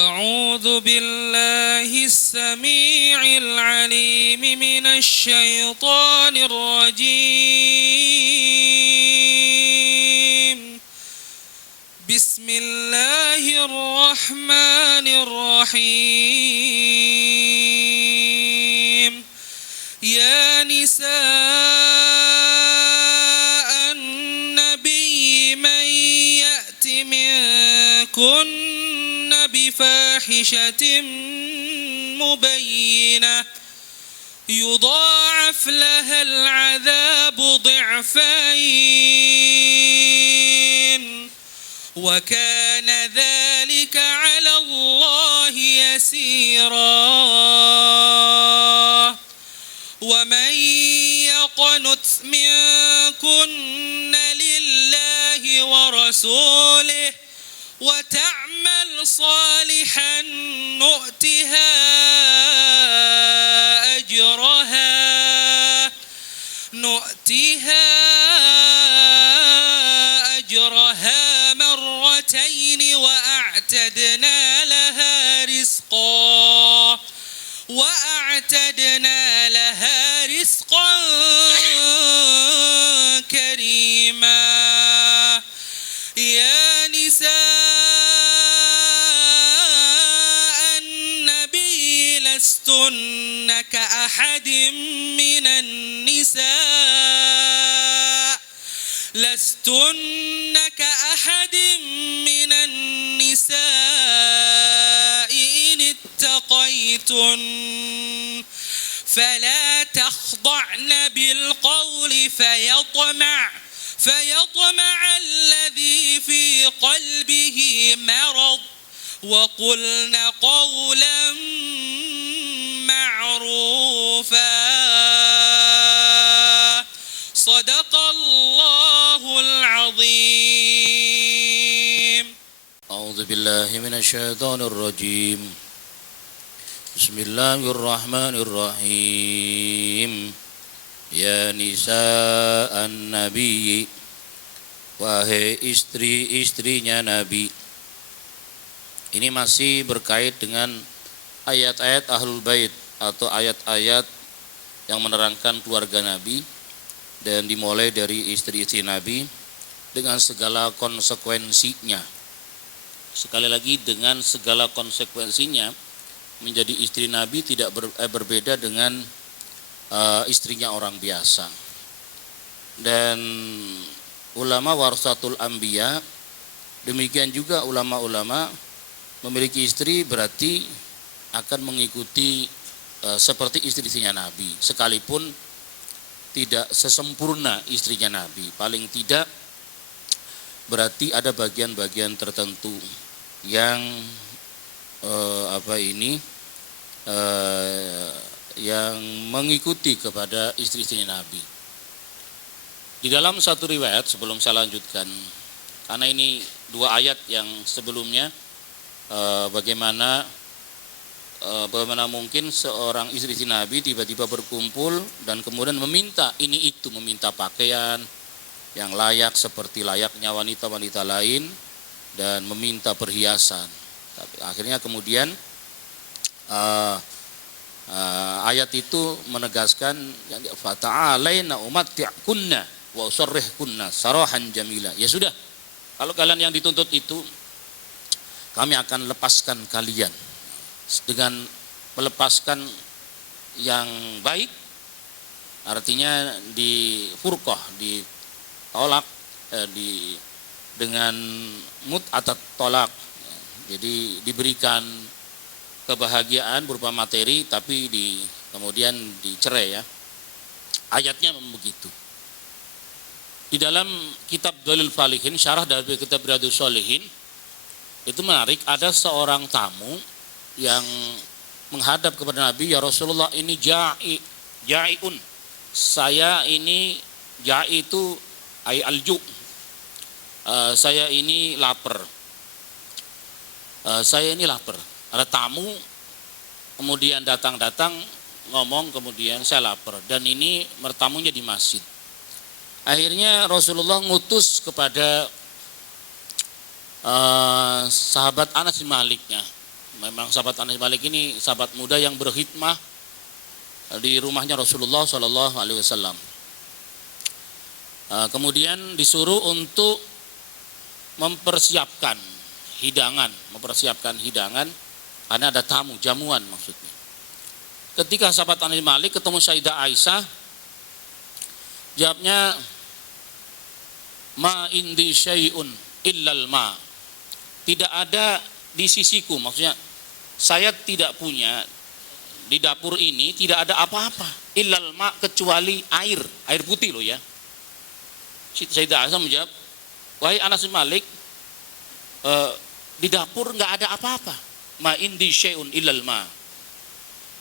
أعوذ بالله السميع العليم من الشيطان الرجيم بسم الله الرحمن الرحيم يا نساء النبي من يأت منكن بفاحشة مبينة يضاعف لها العذاب ضعفين وكان ذلك على الله يسيرا ومن يقنت منكن لله ورسوله وتعمل صالحا نؤتها أجرها مرتين وأعتدنا لها رزقا كريما يا نساء النبي لستن كأحد من النساء إن اتقيتن فلا تخضعن بالقول فيطمع الذي في قلبه مرض وقلن قولا معروفا صدق الله العظيم. أعوذ بالله من الشيطان الرجيم. بسم الله الرحمن الرحيم. Ya nisa'an nabi, wahai istri-istrinya Nabi. Ini masih berkait dengan ayat-ayat Ahlul Bait atau ayat-ayat yang menerangkan keluarga Nabi dan dimulai dari istri-istri Nabi dengan segala konsekuensinya. Sekali lagi, dengan segala konsekuensinya, menjadi istri Nabi tidak berbeda dengan istrinya orang biasa. Dan ulama warasatul anbiya, demikian juga ulama-ulama memiliki istri berarti akan mengikuti seperti istri-istrinya Nabi, sekalipun tidak sesempurna istrinya Nabi. Paling tidak berarti ada bagian-bagian tertentu yang yang mengikuti kepada istri-istri Nabi. Di dalam satu riwayat, sebelum saya lanjutkan, karena ini dua ayat yang sebelumnya, bagaimana mungkin seorang istri-istri Nabi tiba-tiba berkumpul dan kemudian meminta ini itu, meminta pakaian yang layak seperti layaknya wanita-wanita lain dan meminta perhiasan. Tapi akhirnya kemudian ayat itu menegaskan fata'alaina umatti'kunna wa usarrihkunna sarahan jamila. Ya sudah, kalau kalian yang dituntut itu, kami akan lepaskan kalian dengan melepaskan yang baik, artinya di furqah, ditolak, dengan mut'atat tolak. Jadi diberikan kebahagiaan berupa materi, tapi kemudian dicerai ya. Ayatnya begitu. Di dalam kitab Dalil Falihin, syarah dari kitab Riyadhus Shalihin, itu menarik, ada seorang tamu yang menghadap kepada Nabi, ya Rasulullah, ini ja'iun. Saya ini, ja'i itu alju. Saya ini lapar. Ada tamu, kemudian datang ngomong, kemudian saya lapar, dan ini mertamunya di masjid. Akhirnya Rasulullah ngutus kepada sahabat Anas bin Maliknya, Memang sahabat Anas bin Malik ini sahabat muda yang berkhidmah di rumahnya Rasulullah Shallallahu Alaihi Wasallam. Kemudian disuruh untuk mempersiapkan hidangan karena ada tamu, jamuan maksudnya. Ketika sahabat Anas bin Malik ketemu Sayyidah Aisyah, jawabnya, ma indi syai'un illal ma. Tidak ada di sisiku, maksudnya saya tidak punya di dapur ini, tidak ada apa-apa illal ma, kecuali air putih loh ya. Sayyidah Aisyah menjawab, wahai Anas bin Malik, di dapur nggak ada apa-apa. Ma indi syai'un illal ma.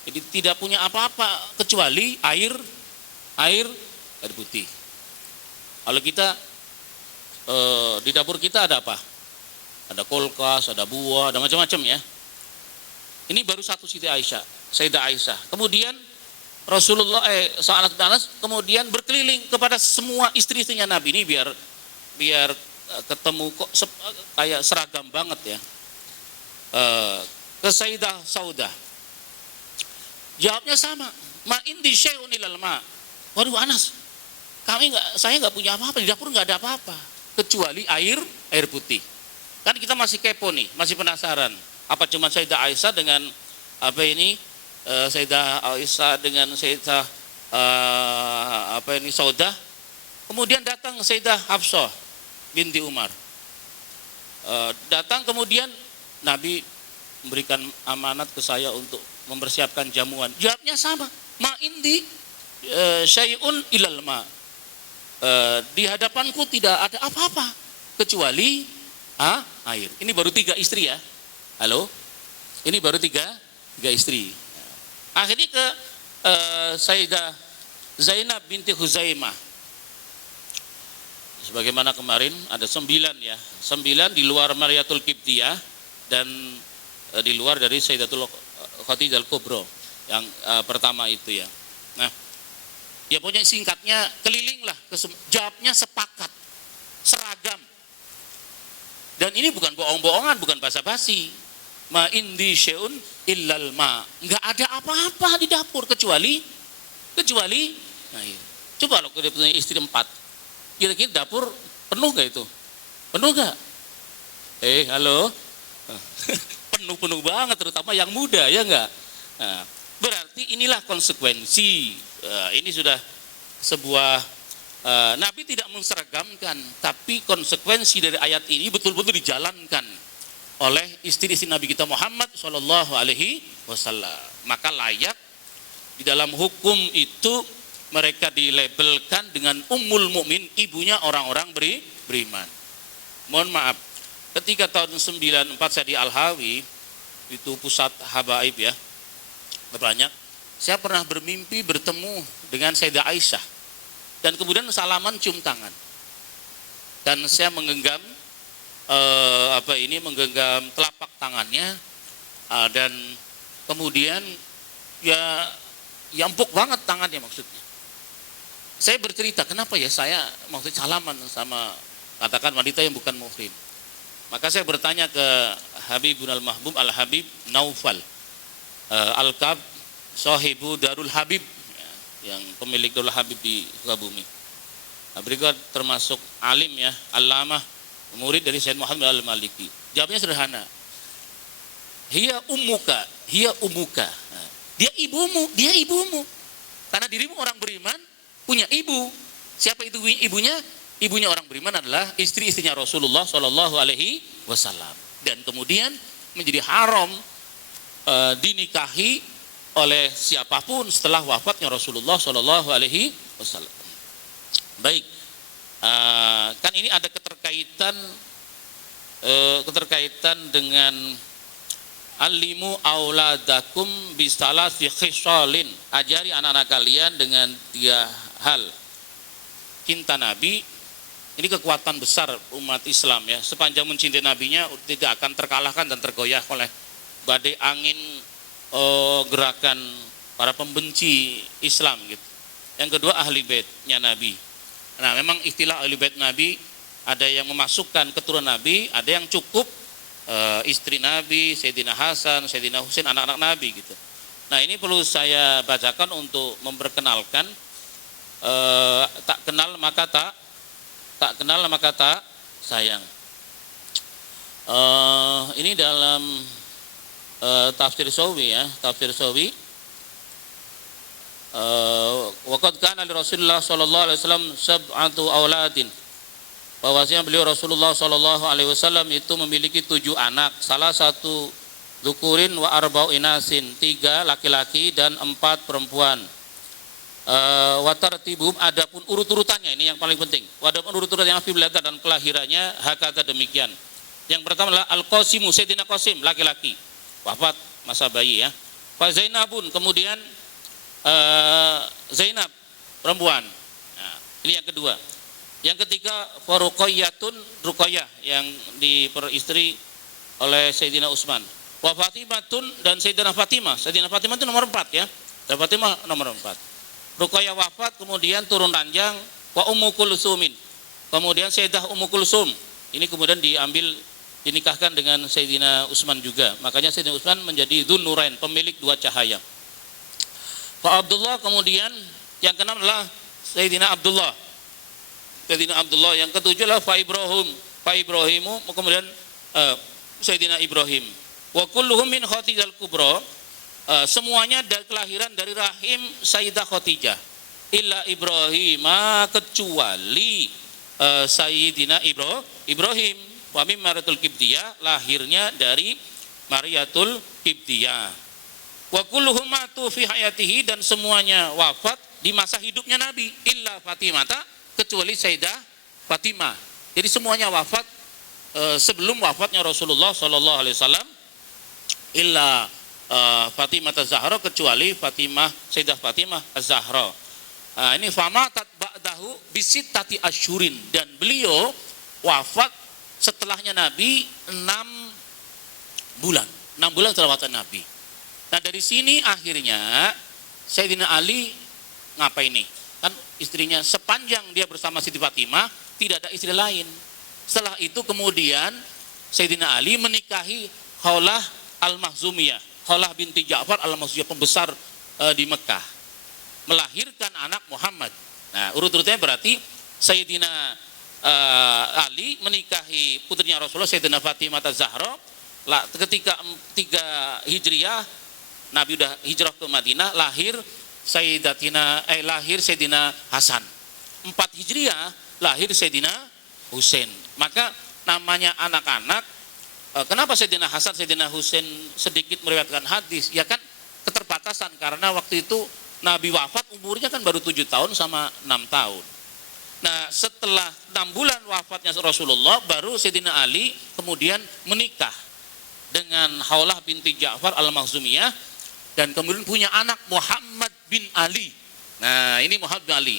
Jadi tidak punya apa-apa kecuali air putih. Kalau kita di dapur kita ada apa? Ada kulkas, ada buah, ada macam-macam ya. Ini baru satu Sayyidah Aisyah. Kemudian Rasulullah Sa'ad bin Anas kemudian berkeliling kepada semua istri-istrinya Nabi ini biar ketemu kok kayak seragam banget ya. Ke Sayyidah Saudah. Jawabnya sama, ma indi syai'un illal ma. Waduh Anas, saya nggak punya apa-apa, di dapur nggak ada apa-apa kecuali air putih. Kan kita masih kepo nih, masih penasaran. Apa cuma Sayyidah Aisyah dengan Sayyidah Aisyah dengan Sayyidah Saudah. Kemudian datang Sayyidah Hafsah binti Umar. Datang kemudian Nabi memberikan amanat ke saya untuk mempersiapkan jamuan. Jawabnya sama, ma indi syai'un ilal ma. Di hadapanku tidak ada apa-apa kecuali air. Ini baru 3 istri ya. Halo? Ini baru tiga istri. Akhirnya ke Sayyidah Zainab binti Huzaimah. Sebagaimana kemarin ada 9 ya. 9 di luar Mariatul Qibtiyah dan di luar dari Sayyidatul Khadijah Al-Kubra yang pertama itu ya. Nah, ya pokoknya singkatnya kelilinglah, jawabnya sepakat, seragam. Dan ini bukan bohong-bohongan, bukan basa-basi. Ma indi syai'un illal ma. Enggak ada apa-apa di dapur kecuali nah iya. Coba kalau kita punya istri 4. Kira-kira dapur penuh enggak itu? Penuh enggak? Halo. Penuh banget, terutama yang muda ya enggak? Nah, berarti inilah konsekuensi. Ini sudah sebuah Nabi tidak menseragamkan, tapi konsekuensi dari ayat ini betul-betul dijalankan oleh istri-istri Nabi kita Muhammad Shallallahu Alaihi Wasallam. Maka layak di dalam hukum itu mereka dilabelkan dengan Ummul Mukmin, ibunya orang-orang beriman. Mohon maaf, ketika tahun 94 saya di Al-Hawi, itu pusat habaib ya, banyak. Saya pernah bermimpi bertemu dengan Sayyidah Aisyah dan kemudian salaman cium tangan. Dan saya menggenggam menggenggam telapak tangannya dan kemudian ya empuk banget tangannya maksudnya. Saya bercerita kenapa ya saya maksudnya salaman sama katakan wanita yang bukan muhrim. Maka saya bertanya ke Habibun al-Mahbub al-Habib Naufal Al-Kab Sahibu Darul Habib yang pemilik Darul Habib di Sukabumi. Beliau termasuk alim ya, allamah, murid dari Sayyid Muhammad al-Maliki. Jawabnya sederhana. Hiya ummuka. Nah, dia ibumu. Karena dirimu orang beriman, punya ibu. Siapa itu ibunya? Ibunya orang beriman adalah istri-istrinya Rasulullah Shallallahu Alaihi Wasallam. Dan kemudian menjadi haram dinikahi oleh siapapun setelah wafatnya Rasulullah Shallallahu Alaihi Wasallam. Baik, kan ini ada keterkaitan dengan alimu auladakum bisalasi khisalin. Ajari anak-anak kalian dengan 3 hal. Cinta Nabi, ini kekuatan besar umat Islam ya. Sepanjang mencintai Nabinya tidak akan terkalahkan dan tergoyah oleh badai angin gerakan para pembenci Islam gitu. Yang kedua ahli baitnya Nabi. Nah, memang istilah ahli bait Nabi ada yang memasukkan keturunan Nabi, ada yang cukup istri Nabi, Sayyidina Hasan, Sayyidina Husain, anak-anak Nabi gitu. Nah, ini perlu saya bacakan untuk memperkenalkan tak kenal maka tak sayang. Ini dalam tafsir Sawi ya, tafsir Sawi. Waqad kana li Rasulullah sallallahu alaihi wasallam sab'atu auladin. Bahwasanya beliau Rasulullah sallallahu alaihi wasallam itu memiliki 7 anak, salah satu dzukurin wa arba'u inasin, 3 laki-laki dan 4 perempuan. Wa tartibum, adapun urut-urutannya ini yang paling penting. Adapun urut-urutannya fi wiladati dan kelahirannya hakata demikian. Yang pertama adalah Al-Qasimu, Sayyidina Qasim, laki-laki, wafat masa bayi ya. Fa Zainabun, kemudian Zainab, perempuan. Nah, ini yang kedua. Yang ketiga Faruqayyatun, Ruqayyah yang diperistri oleh Sayyidina Utsman. Wa Fatimatun, dan Sayyidina Fatimah. Sayyidina Fatimah itu nomor 4 ya. Dan Fatimah nomor 4. Ruqayyah wafat, kemudian turun ranjang. Wa Ummu Kulsumin, kemudian Sayyidah Ummu Kulsum. Ini kemudian dinikahkan dengan Sayyidina Utsman juga. Makanya Sayyidina Utsman menjadi Dzun Nurain, pemilik 2 cahaya. Fa Abdullah, kemudian yang keenam adalah Sayyidina Abdullah. Sayyidina Abdullah, yang ketujuh adalah Fa Ibrahimu, kemudian Sayyidina Ibrahim. Wa kulluhum min Khadijah al-Kubra, semuanya dari kelahiran dari rahim Sayyidah Khadijah. Illa Ibrahim, kecuali Sayyidina Ibrahim. Wa min Mariyatul Qibtiyah, lahirnya dari Mariyatul Qibtiyah. Wa kulluhum matu fi hayatihi, dan semuanya wafat di masa hidupnya Nabi. Illa Fatimata, kecuali Sayyidah Fatimah. Jadi semuanya wafat sebelum wafatnya Rasulullah sallallahu alaihi wasallam. Illa Fatimah Az-Zahra, kecuali Fatimah, Sayyidah Fatimah Az-Zahra. Ini famatat ba'dahu bisittati asyhurin, dan beliau wafat setelahnya Nabi 6 bulan. 6 bulan setelah wafat Nabi. Nah, dari sini akhirnya Sayyidina Ali ngapain nih? Kan istrinya, sepanjang dia bersama Siti Fatimah tidak ada istri lain. Setelah itu kemudian Sayyidina Ali menikahi Khawlah Al-Makhzumiyah, Khawlah binti Ja'far Al-Makhzumiyah, pembesar di Mekah, melahirkan anak Muhammad. Nah, urut-urutnya berarti Sayyidina Ali menikahi putrinya Rasulullah, Sayyidina Fatimah Az-Zahra. Ketika 3 Hijriah Nabi udah hijrah ke Madinah, lahir Sayyidina Hasan. 4 Hijriah lahir Sayyidina Husain. Maka namanya anak-anak, kenapa Sayyidina Hasan, Sayyidina Husain sedikit meriwayatkan hadis? Ya kan keterbatasan, karena waktu itu Nabi wafat umurnya kan baru 7 tahun sama 6 tahun. Nah, setelah 6 bulan wafatnya Rasulullah, baru Sayyidina Ali kemudian menikah dengan Khawlah binti Ja'far Al-Makhzumiyah, dan kemudian punya anak Muhammad bin Ali. Nah, ini Muhammad bin Ali.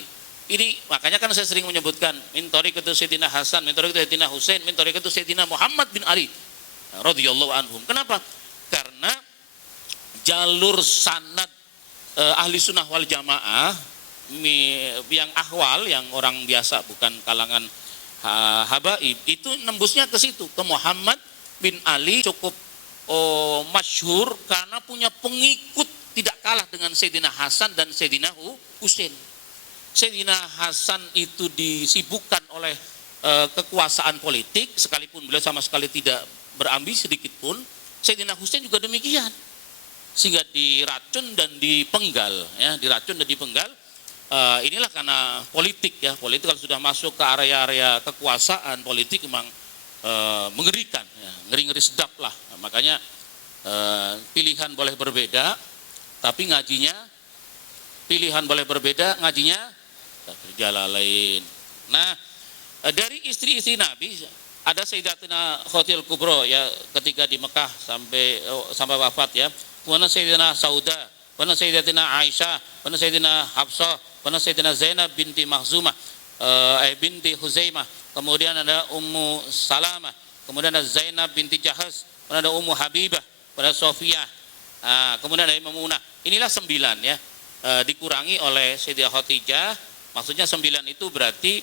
Ini makanya kan saya sering menyebutkan min tariqatu Sayyidina Hasan, min tariqatu Sayyidina Husain, min tariqatu Sayyidina Muhammad bin Ali radhiyallahu anhum. Kenapa? Karena jalur sanad ahli sunnah wal jamaah yang ahwal, yang orang biasa bukan kalangan habaib, itu nembusnya ke situ, ke Muhammad bin Ali. Cukup masyhur karena punya pengikut tidak kalah dengan Sayyidina Hasan dan Sayyidina Husain. Sayyidina Hasan itu disibukkan oleh kekuasaan politik, sekalipun beliau sama sekali tidak berambisi sedikit pun. Sayyidina Husain juga demikian, sehingga diracun dan dipenggal ya, inilah karena politik ya. Politik kalau sudah masuk ke area-area kekuasaan politik memang mengerikan ya, ngeri-ngeri sedap lah. Nah, makanya pilihan boleh berbeda, tapi ngajinya, pilihan boleh berbeda, ngajinya Jalalain. Nah, dari istri-istri Nabi ada Sayyidatina Khadijah Kubra ya, ketika di Mekah sampai wafat ya. Kemudian Sayyidina Sauda, kemudian Sayyidatina Aisyah, kemudian Sayyidina Hafsah, kemudian Sayyidina Zainab binti Makhzumah binti Huzaimah, kemudian ada Ummu Salamah, kemudian ada Zainab binti Jahaz, kemudian ada Ummu Habibah, kemudian Sofiyah, kemudian ada Maimunah. Inilah 9 ya, dikurangi oleh Sayyidah Khadijah. Maksudnya 9 itu berarti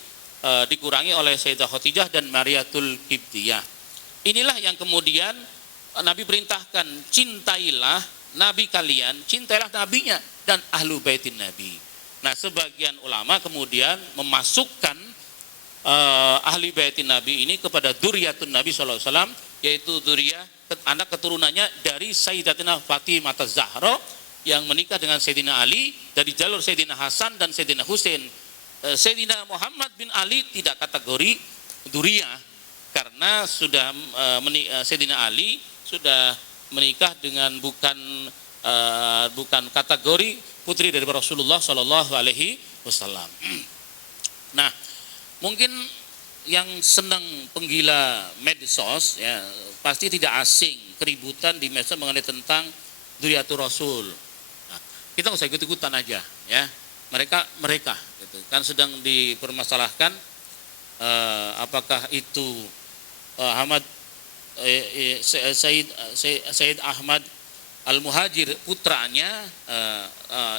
dikurangi oleh Sayyidah Khadijah dan Mariyatul Qibtiyah. inilah yang kemudian Nabi perintahkan, cintailah Nabi kalian, cintailah Nabinya dan ahlu baitin Nabi. Nah, sebagian ulama kemudian memasukkan ahli baitin Nabi ini kepada dzurriyyatun Nabi SAW, yaitu dzurriyyah anak keturunannya dari Sayyidatina Fatimah Az-Zahra yang menikah dengan Sayyidina Ali dari jalur Sayyidina Hasan dan Sayyidina Husain. Sayyidina Muhammad bin Ali tidak kategori dzurriyyah karena sudah Sayyidina Ali sudah menikah dengan bukan kategori putri dari Rasulullah Shallallahu Alaihi Wasallam. Nah, mungkin yang senang penggila medsos ya pasti tidak asing keributan di medsos mengenai tentang dzurriyyatur Rasul. Nah, kita nggak usah ikut-ikutan aja ya. Mereka gitu, kan sedang dipermasalahkan apakah itu Sayyid Ahmad Al-Muhajir putranya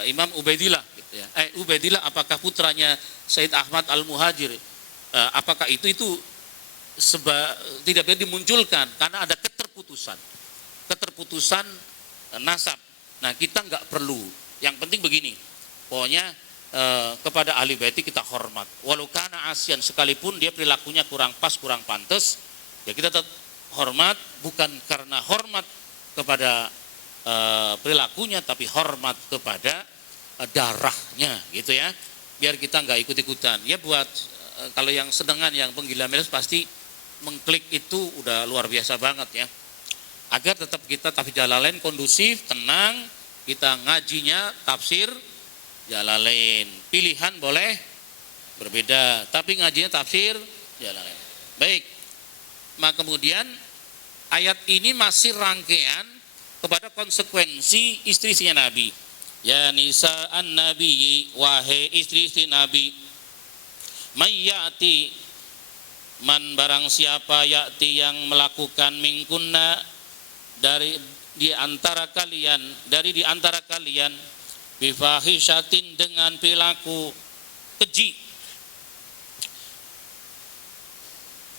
Imam Ubaidillah gitu ya. Ubaidillah apakah putranya Sayyid Ahmad Al-Muhajir? Apakah itu tidak boleh dimunculkan karena ada keterputusan nasab. Nah, kita nggak perlu. Yang penting begini, pokoknya kepada ahli bait kita hormat. Walau kana asyan, sekalipun dia perilakunya kurang pas, kurang pantas, ya kita tetap hormat, bukan karena hormat kepada perilakunya, tapi hormat kepada darahnya, gitu ya. Biar kita nggak ikut-ikutan. Ya buat kalau yang sedengan, yang penggila medsos pasti mengklik itu udah luar biasa banget ya. Agar tetap kita tafsir Jalalain kondusif, tenang, kita ngajinya tafsir Jalalain. Pilihan boleh berbeda, tapi ngajinya tafsir Jalalain. Baik. Maka kemudian ayat ini masih rangkaian kepada konsekuensi istri-istrinya Nabi. Ya nisa an-nabi, wahai istri-istri Nabi, mayyati, man barang siapa ya'ti yang melakukan mingkunna dari di antara kalian bifahishatin dengan perilaku keji.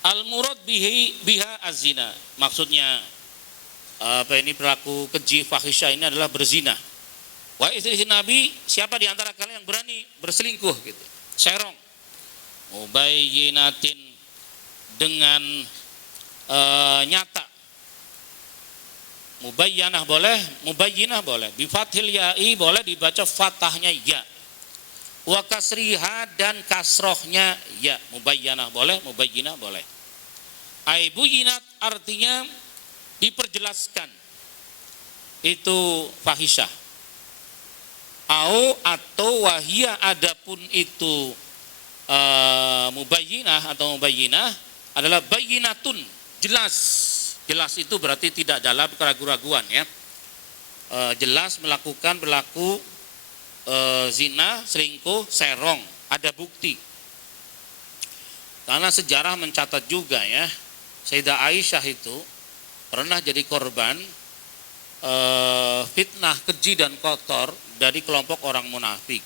Al-murad biha az-zina. Maksudnya perilaku keji fahisha ini adalah berzina. Wahai istri Nabi, siapa di antara kalian yang berani berselingkuh gitu, serong. Mubayyinatin, dengan nyata. Mubayyanah boleh, mubayyinah boleh. Bi fathil ya'i boleh dibaca fathahnya ya. Wa kasriha dan kasrohnya ya. Mubayyanah boleh, mubayyinah boleh. Aibuyinat artinya diperjelaskan. Itu fahisyah. Atau wahia, adapun itu mubayyinah atau mubayyinah adalah bayyinatun, jelas. Jelas itu berarti tidak dalam keraguan-raguan ya. Jelas melakukan berlaku zina, selingkuh, serong, ada bukti. Karena sejarah mencatat juga ya, Sayyidah Aisyah itu pernah jadi korban fitnah keji dan kotor dari kelompok orang munafik.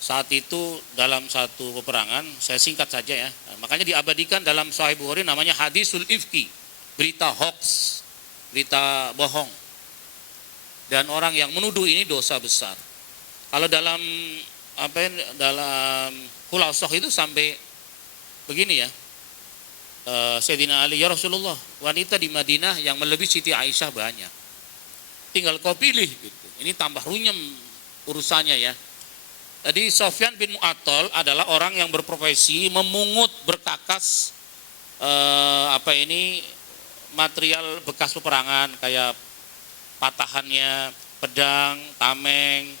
Saat itu dalam satu peperangan, saya singkat saja ya, makanya diabadikan dalam Sahih Bukhari namanya hadisul ifki, berita hoax, berita bohong. Dan orang yang menuduh ini dosa besar. Kalau dalam dalam Khulasoh itu sampai begini ya, Sayyidina Ali, ya Rasulullah, wanita di Madinah yang melebihi Siti Aisyah banyak. Tinggal kau pilih gitu. Ini tambah runyem urusannya ya. Jadi Sofyan bin Mu'attal adalah orang yang berprofesi memungut berkakas material bekas peperangan kayak patahannya pedang, tameng,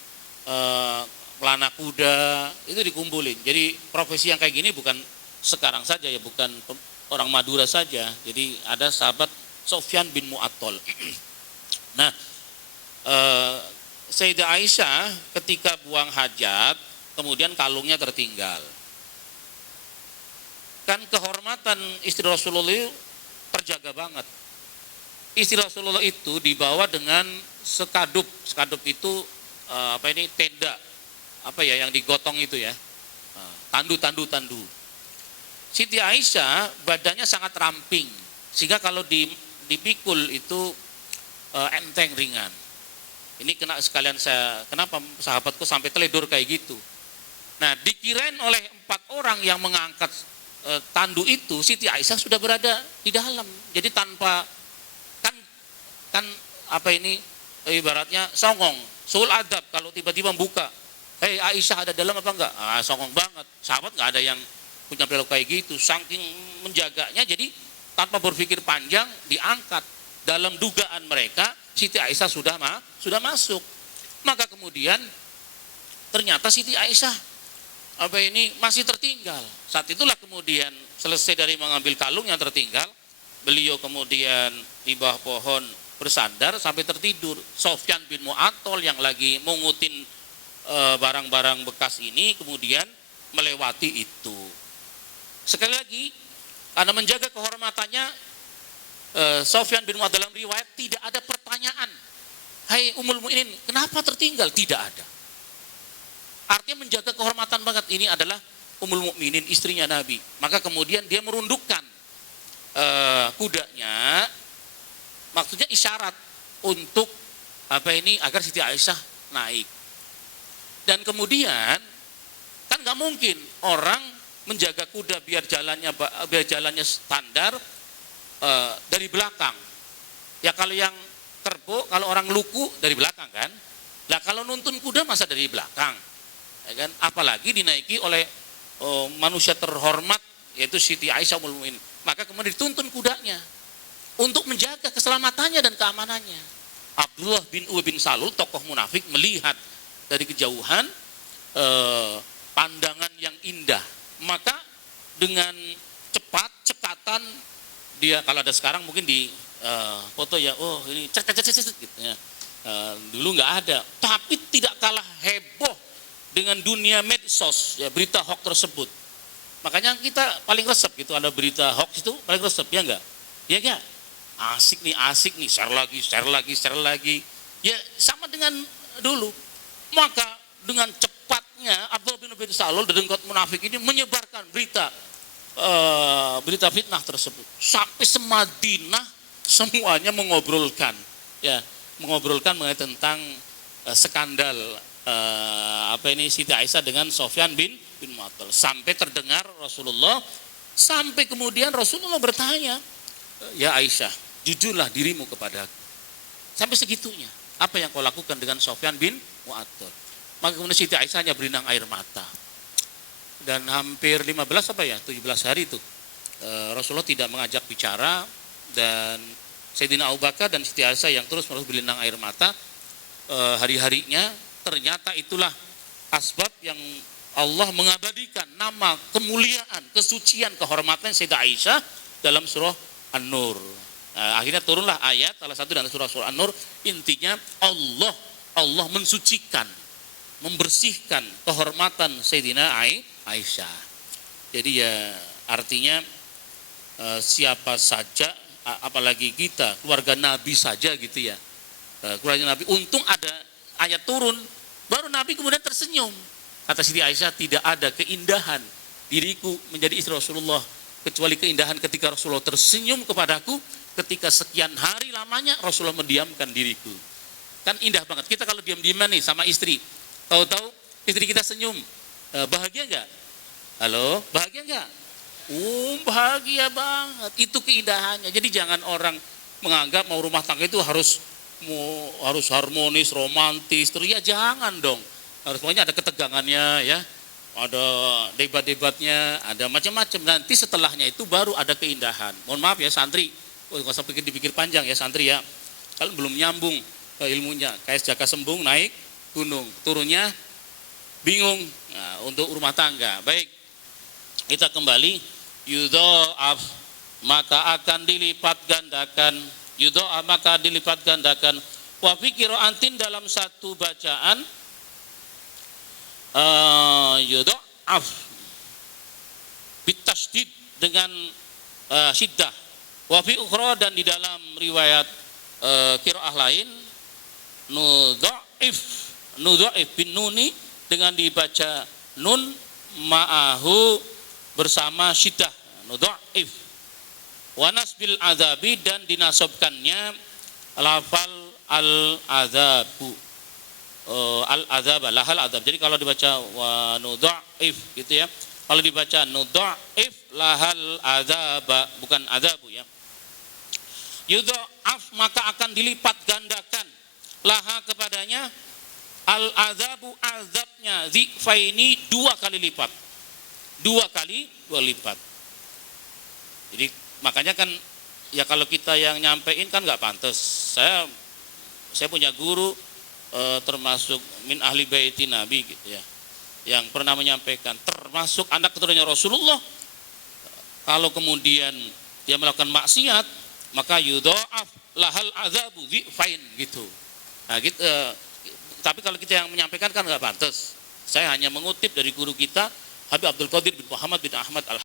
pelana kuda, itu dikumpulin. Jadi profesi yang kayak gini bukan sekarang saja ya, bukan orang Madura saja. Jadi ada sahabat Sofyan bin Mu'attal. Nah, Sayyidah Aisyah ketika buang hajat, kemudian kalungnya tertinggal. Kan kehormatan istri Rasulullah itu terjaga banget. Istri Rasulullah itu dibawa dengan sekadup. Sekadup itu tenda yang digotong itu ya. Tandu. Siti Aisyah badannya sangat ramping, Sehingga kalau dipikul itu enteng, ringan. Ini kena sekalian kenapa sahabatku sampai teledor kayak gitu. Nah, dikirain oleh 4 orang yang mengangkat tandu itu, Siti Aisyah sudah berada di dalam. Jadi tanpa kan apa ini ibaratnya songong, sul adab kalau tiba-tiba buka. Hei Aisyah ada dalam apa enggak? Songong banget. Sahabat enggak ada yang punya perilaku kayak gitu. Saking menjaganya, jadi tanpa berpikir panjang diangkat. Dalam dugaan mereka Siti Aisyah sudah masuk. Maka kemudian ternyata Siti Aisyah masih tertinggal. Saat itulah kemudian selesai dari mengambil kalung yang tertinggal, beliau kemudian di bawah pohon bersandar sampai tertidur. Sofyan bin Mu'attal yang lagi mengutin barang-barang bekas ini kemudian melewati itu. Sekali lagi, karena menjaga kehormatannya, Sofyan bin Mu'attal dalam riwayat tidak ada pertanyaan, hai Ummul Mukminin, kenapa tertinggal? Tidak ada. Artinya menjaga kehormatan banget. Ini adalah Ummul Mukminin, istrinya Nabi. Maka kemudian dia merundukkan kudanya, maksudnya isyarat untuk agar Siti Aisyah naik. Dan kemudian kan nggak mungkin orang menjaga kuda biar jalannya standar dari belakang. Ya kalau yang terbo, kalau orang luku dari belakang kan. Nah kalau nuntun kuda masa dari belakang, ya kan? Apalagi dinaiki oleh manusia terhormat yaitu Siti Aisyah Ummul Mukminin. Maka kemudian dituntun kudanya untuk menjaga keselamatannya dan keamanannya. Abdullah bin Ubay bin Salul, tokoh munafik, melihat dari kejauhan pandangan yang indah. Maka dengan cekatan dia, kalau ada sekarang mungkin di foto ya, oh ini gitu ya. Dulu nggak ada, tapi tidak kalah heboh dengan dunia medsos ya, berita hoax tersebut. Makanya kita paling resep gitu, ada berita hoax itu paling resep, ya enggak? Ya enggak? Asik nih, share lagi. Ya sama dengan dulu. Maka dengan cepatnya Abdullah bin Ubay bin Salul dan munafik ini menyebarkan berita fitnah tersebut sampai semadinah semuanya mengobrolkan mengenai tentang skandal Siti Aisyah dengan Sofyan bin Mu'attal. Sampai terdengar Rasulullah, sampai kemudian Rasulullah bertanya, ya Aisyah, jujurlah dirimu kepadaku. Sampai segitunya, apa yang kau lakukan dengan Sofyan bin Mu'attal? Maka kemudian Siti Aisyah hanya berinang air mata. Dan hampir 17 hari itu Rasulullah tidak mengajak bicara, dan Sayyidina Abu Bakar dan Siti Aisyah yang terus-menerus berlinang air mata hari-harinya. Ternyata itulah asbab yang Allah mengabadikan nama, kemuliaan, kesucian, kehormatan Sayyidah Aisyah dalam surah An-Nur. Akhirnya turunlah ayat salah satu dari surah An-Nur, intinya Allah mensucikan, membersihkan kehormatan Sayyidina Aisyah. Jadi ya artinya siapa saja, apalagi kita keluarga Nabi saja gitu ya, keluarga Nabi, untung ada ayat turun baru Nabi kemudian tersenyum. Kata Siti Aisyah, tidak ada keindahan diriku menjadi istri Rasulullah kecuali keindahan ketika Rasulullah tersenyum kepadaku, ketika sekian hari lamanya Rasulullah mendiamkan diriku. Kan indah banget. Kita kalau diam-diaman nih sama istri, tahu-tahu istri kita senyum, bahagia enggak? Halo, bahagia enggak? Bahagia banget. Itu keindahannya. Jadi jangan orang menganggap mau rumah tangga itu harus harmonis, romantis, terus ya jangan dong. Harus pokoknya ada ketegangannya ya, ada debat-debatnya, ada macam-macam. Nanti setelahnya itu baru ada keindahan. Mohon maaf ya santri, nggak usah dipikir panjang ya santri ya. Kalau belum nyambung ilmunya, kayak Jaka Sembung naik gunung, turunnya bingung. Nah, untuk rumah tangga. Baik, kita kembali. Yudha'af, maka akan dilipat gandakan. Yudha'af, maka dilipat gandakan. Wa fi qira'atin, dalam satu bacaan, yudha'af bitasydid dengan syiddah. Wa fi ukhra, dan di dalam riwayat qiraah lain nudha'if bin nuni, dengan dibaca nun ma'ahu bersama syiddah, nudha'if. Wa nasbil adzabi, dan dinasabkannya lafal al-adzabu, al-adzab, lahal adzab. Jadi kalau dibaca wa nudha'if gitu ya. Kalau dibaca nudha'if lahal adzaba, bukan adzabu ya. Yudha'af, maka akan dilipat gandakan laha kepadanya al-adzabu, azabnya, dhifaini, 2 kali lipat. 2 kali lipat. Jadi makanya kan ya kalau kita yang nyampein kan nggak pantas. Saya punya guru termasuk min ahli baiti Nabi gitu ya, yang pernah menyampaikan termasuk anak keturunannya Rasulullah, kalau kemudian dia melakukan maksiat maka yudha'af lahal adzabu dhifain gitu. Nah, gitu, tapi kalau kita yang menyampaikan kan nggak pantas. Saya hanya mengutip dari guru kita Habib Abdul Qadir bin Muhammad bin Ahmad Al